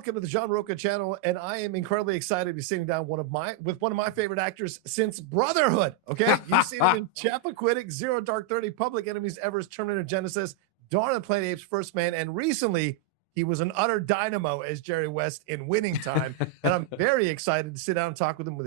welcome to the John Rocha channel, and I am incredibly excited to be sitting down with one of my favorite actors since Brotherhood. Okay, you've seen him in Chappaquiddick, Zero Dark 30, Public Enemies, Everest, Terminator Genesis, Dawn of the Planet of the Apes, First Man, and recently he was an utter dynamo as Jerry West in Winning Time. And I'm very excited to sit down and talk with him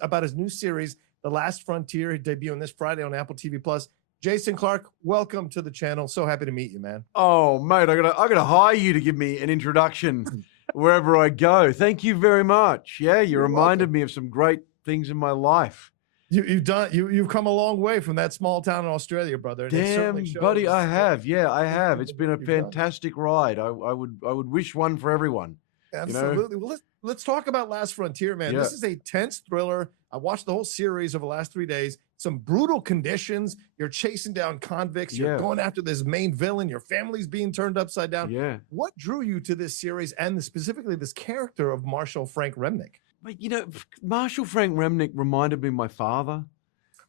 about his new series, The Last Frontier, debuting this Friday on Apple TV Plus. Jason Clarke, welcome to the channel. So happy to meet you, man. Oh, mate, I gotta hire you to give me an introduction wherever I go. Thank you very much. Yeah, you reminded me of some great things in my life. You've come a long way from that small town in Australia, brother. Damn, buddy, I have. Yeah, I have. It's been a fantastic ride. I would wish one for everyone. Absolutely. You know? Well, let's talk about Last Frontier, man. Yeah. This is a tense thriller. I watched the whole series over the last 3 days. Some brutal conditions. You're chasing down convicts. You're going after this main villain. Your family's being turned upside down. Yeah. What drew you to this series and specifically this character of Marshall Frank Remnick? But, you know, Marshall Frank Remnick reminded me of my father.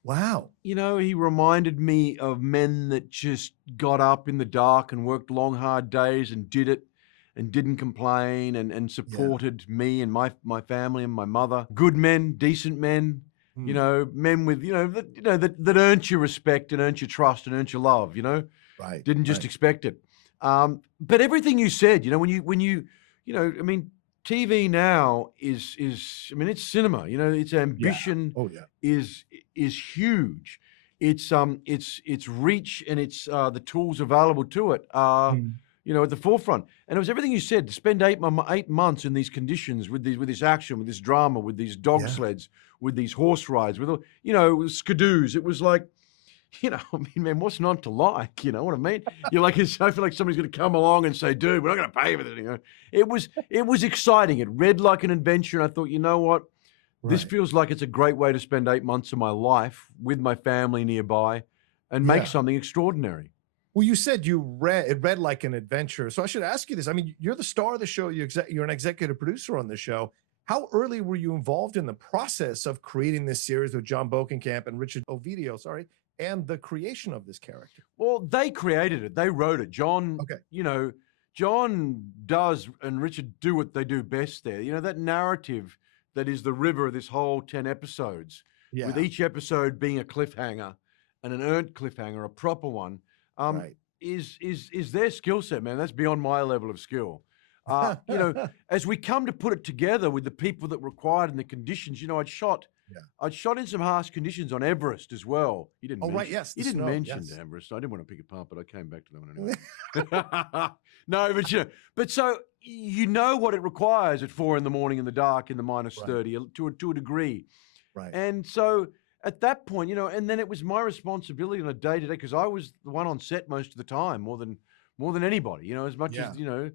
Wow. You know, he reminded me of men that just got up in the dark and worked long, hard days and did it and didn't complain and supported me and my family and my mother. Good men, decent men. You know, men with that earned your respect and earned your trust and earned your love. You know, right? Didn't just expect it. But everything you said, you know, when you I mean, TV now is I mean, it's cinema. You know, its ambition is huge. Its reach and its the tools available to it are you know, at the forefront. And it was everything you said. To spend 8 months in these conditions with this action, with this drama, with these dog sleds, with these horse rides, with skidoos. It was like, you know, I mean, man, what's not to like? You know what I mean? You're like, I feel like somebody's going to come along and say, dude, we're not going to pay for this. You know, it was exciting. It read like an adventure. And I thought, you know what? This feels like it's a great way to spend 8 months of my life with my family nearby and make something extraordinary. Well, you said it read like an adventure. So I should ask you this. I mean, you're the star of the show. You're an executive producer on the show. How early were you involved in the process of creating this series with John Bokenkamp and Richard Ovidio, and the creation of this character? Well, they created it. They wrote it. John, you know, John does and Richard do what they do best there. You know, that narrative that is the river of this whole 10 episodes, with each episode being a cliffhanger and an earned cliffhanger, a proper one, is their skill set, man. That's beyond my level of skill. You know, as we come to put it together with the people that required and the conditions, you know, I'd shot in some harsh conditions on Everest as well. You didn't you didn't mention Everest. I didn't want to pick it apart, but I came back to that one anyway. No, but you know, so you know what it requires at 4 a.m. in the dark in the -30 to a degree. Right. And so at that point, you know, and then it was my responsibility on a day-to-day, because I was the one on set most of the time, more than anybody, you know, as much as, you know.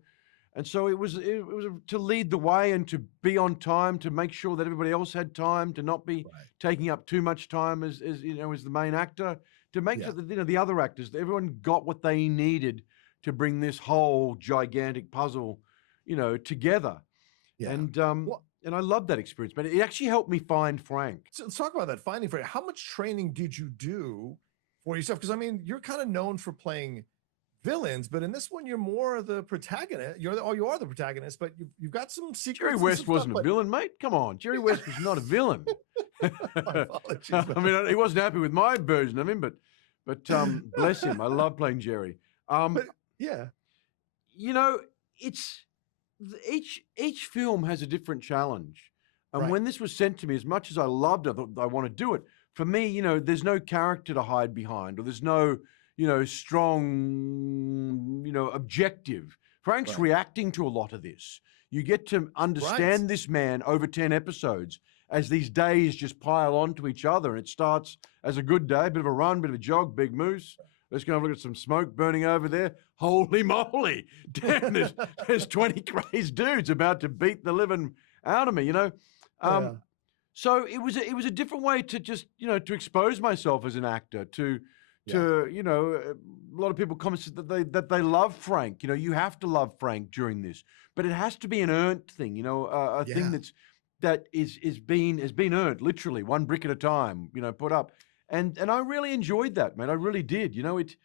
And so it was to lead the way and to be on time, to make sure that everybody else had time, to not be taking up too much time as you know, as the main actor, to make sure that, you know, the other actors, everyone got what they needed to bring this whole gigantic puzzle, you know, together. Yeah. And I love that experience, but it actually helped me find Frank. So let's talk about that, finding Frank. How much training did you do for yourself? Because I mean, you're kind of known for playing villains, but in this one, you're more the protagonist. You are the protagonist, but you've got some secrets. Jerry West wasn't a villain, mate. Come on, Jerry West was not a villain. I mean, he wasn't happy with my version of him, but bless him. I love playing Jerry. You know, it's each film has a different challenge, and when this was sent to me, as much as I loved it, I thought I want to do it. For me, you know, there's no character to hide behind, or there's no, you know, strong, you know, objective. Frank's reacting to a lot of this. You get to understand this man over 10 episodes as these days just pile onto each other. And it starts as a good day, bit of a run, bit of a jog, big moose. Let's go have a look at some smoke burning over there. Holy moly. Damn, there's 20 crazed dudes about to beat the living out of me, you know. So it was a different way to just, you know, to expose myself as an actor, to you know, a lot of people commented that they love Frank. You know, you have to love Frank during this, but it has to be an earned thing. You know, a thing that has been earned, literally one brick at a time. You know, put up, and I really enjoyed that, man. I really did. You know, it's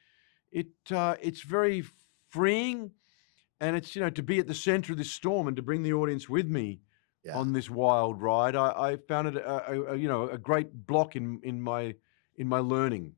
very freeing, And it's, to be at the center of this storm and to bring the audience with me on Yeah. this wild ride, I found it a great block in my learning.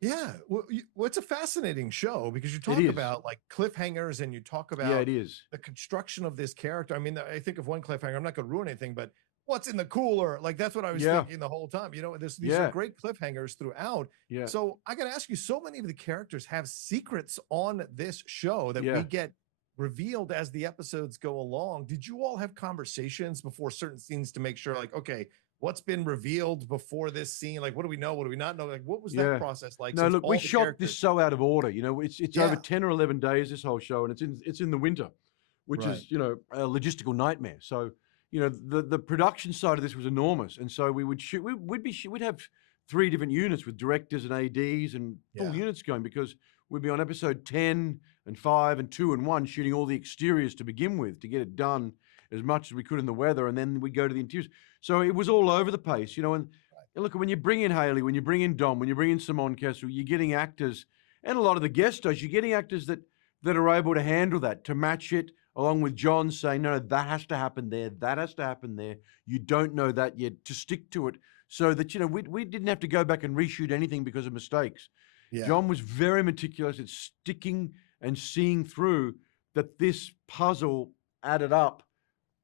Yeah. Well, it's a fascinating show because you It talk is. about like cliffhangers and you talk Yeah, it about is. the construction of this character. I mean, I think of one cliffhanger. I'm not going to ruin anything, but what's in the cooler? Like that's what I was Yeah. thinking the whole time. These are Yeah. great cliffhangers throughout. Yeah. So I got to ask you, so many of the characters have secrets on this show that Yeah. we get revealed as the episodes go along. Did you all have conversations before certain scenes to make sure, like, okay, what's been revealed before this scene? Like, what do we know? What do we not know? Like, what was that Yeah. process like? No, Since look, all we the shot this characters, so out of order. It's over Yeah. 10 or 11 days, this whole show, and it's in the winter, which Right. is, a logistical nightmare. So, the production side of this was enormous. And so we would shoot, we'd have 3 different units with directors and ADs and full Yeah. units going, because we'd be on episode 10 and 5 and 2 and 1 shooting all the exteriors to begin with to get it done as much as we could in the weather, and then we go to the interiors. So it was all over the place, and look, when you bring in Haley, when you bring in Dom, when you bring in Simone Kessell, you're getting actors, and a lot of the guest stars, you're getting actors that are able to handle that, to match it, along with John saying, no, that has to happen there, that has to happen there. You don't know that yet, to stick to it, so that, we didn't have to go back and reshoot anything because of mistakes. Yeah. John was very meticulous at sticking and seeing through that this puzzle added up,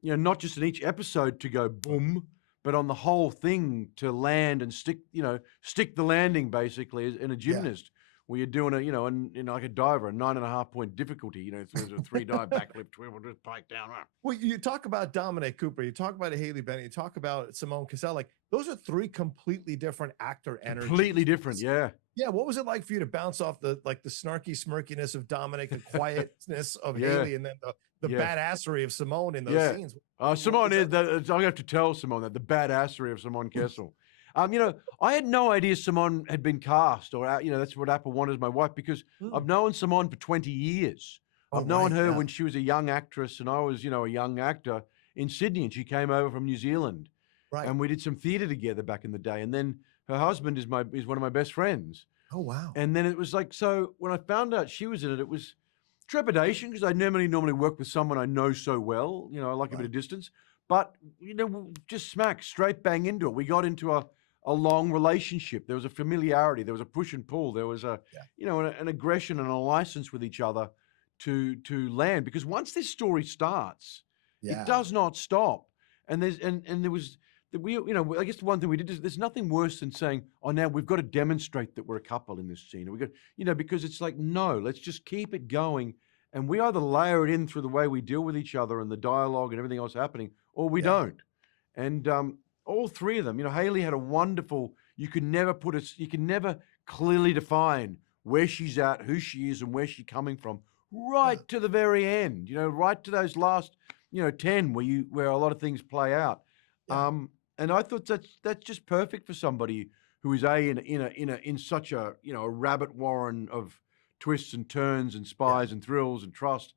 not just in each episode to go boom, but on the whole thing to land and stick the landing, basically, in a gymnast, where you're doing like a diver, a 9.5 point difficulty, through a 3 dive backflip, swivel, just pike down. Well, you talk about Dominic Cooper, you talk about Haley Bennett, you talk about Simone Kessell. Like, those are 3 completely different actor energies. Completely different, yeah. Yeah, what was it like for you to bounce off the snarky smirkiness of Dominic, the quietness of Yeah. Haley, and then the badassery of Simone in those Yeah. scenes? Simone, I have to tell Simone that the badassery of Simone Kessell. I had no idea Simone had been cast, or that's what Apple wanted as my wife, because I've known Simone for 20 years. I've known her when she was a young actress, and I was, a young actor in Sydney, and she came over from New Zealand, Right. and we did some theater together back in the day. And then her husband is one of my best friends. Oh, wow. And then it was like, so when I found out she was in it, it was trepidation, because I normally work with someone I know so well, I like a bit of distance, but, just straight bang into it. We got into a long relationship. There was a familiarity, there was a push and pull, there was an aggression and a license with each other to land, because once this story starts, it does not stop. And there was, I guess the one thing we did is, there's nothing worse than saying, oh, now we've got to demonstrate that we're a couple in this scene. We got, because it's like, no, let's just keep it going. And we either layer it in through the way we deal with each other and the dialogue and everything else happening, or we don't. And all 3 of them, Haley had a wonderful, you can never clearly define where she's at, who she is, and where she's coming from, right to the very end, right to those last, 10 where a lot of things play out. And I thought that's just perfect for somebody who is in such a a rabbit warren of twists and turns and spies and thrills and trust.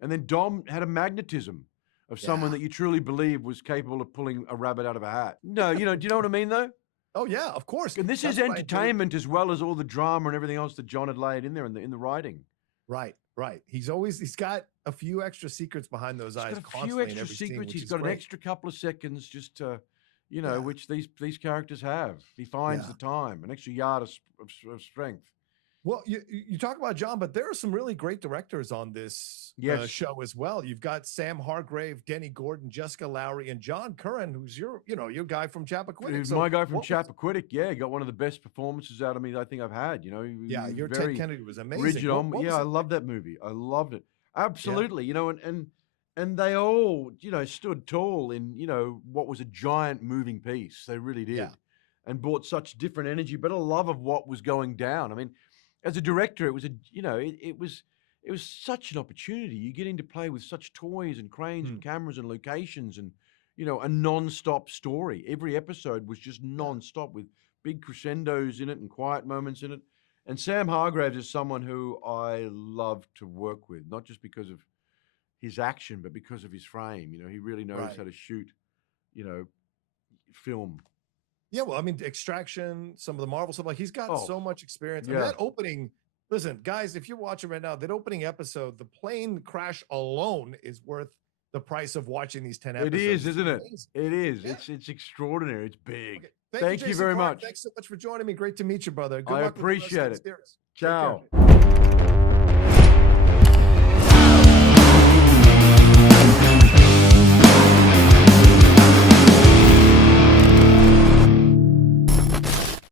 And then Dom had a magnetism of someone that you truly believe was capable of pulling a rabbit out of a hat. No, do you know what I mean, though? Oh, yeah, of course. And this is entertainment as well as all the drama and everything else that John had laid in there in the writing. Right. He's got a few extra secrets behind those eyes. He's got a few extra secrets. He's got an extra couple of seconds just to, which these characters have. He finds the time, an extra yard of strength. Well, you talk about John, but there are some really great directors on this show as well. You've got Sam Hargrave, Denny Gordon, Jessica Lowry, and John Curran, who's your guy from Chappaquiddick. He's my guy from Chappaquiddick. Yeah, he got one of the best performances out of me I think I've had. Your Ted Kennedy was amazing. Rigid I love that movie. I loved it. Absolutely. And they all, stood tall in, what was a giant moving piece. They really did. Yeah. And brought such different energy, but a love of what was going down. I mean, as a director, it was it was such an opportunity. You're getting to play with such toys and cranes and cameras and locations and, a non-stop story. Every episode was just non-stop with big crescendos in it and quiet moments in it. And Sam Hargraves is someone who I love to work with, not just because of his action, but because of his frame. He really knows how to shoot, film. Yeah, well, I mean, Extraction, some of the Marvel stuff, like he's got so much experience. I mean, that opening Listen, guys, if you're watching right now, that opening episode, the plane crash alone is worth the price of watching these 10 episodes. It is, isn't it? Amazing. It is. Yeah. It's extraordinary. It's big. Okay. Thank you Jason very Clarke. much. Thanks so much for joining me. Great to meet you, brother. Good I luck with the rest of appreciate the it. series. Take care. Ciao.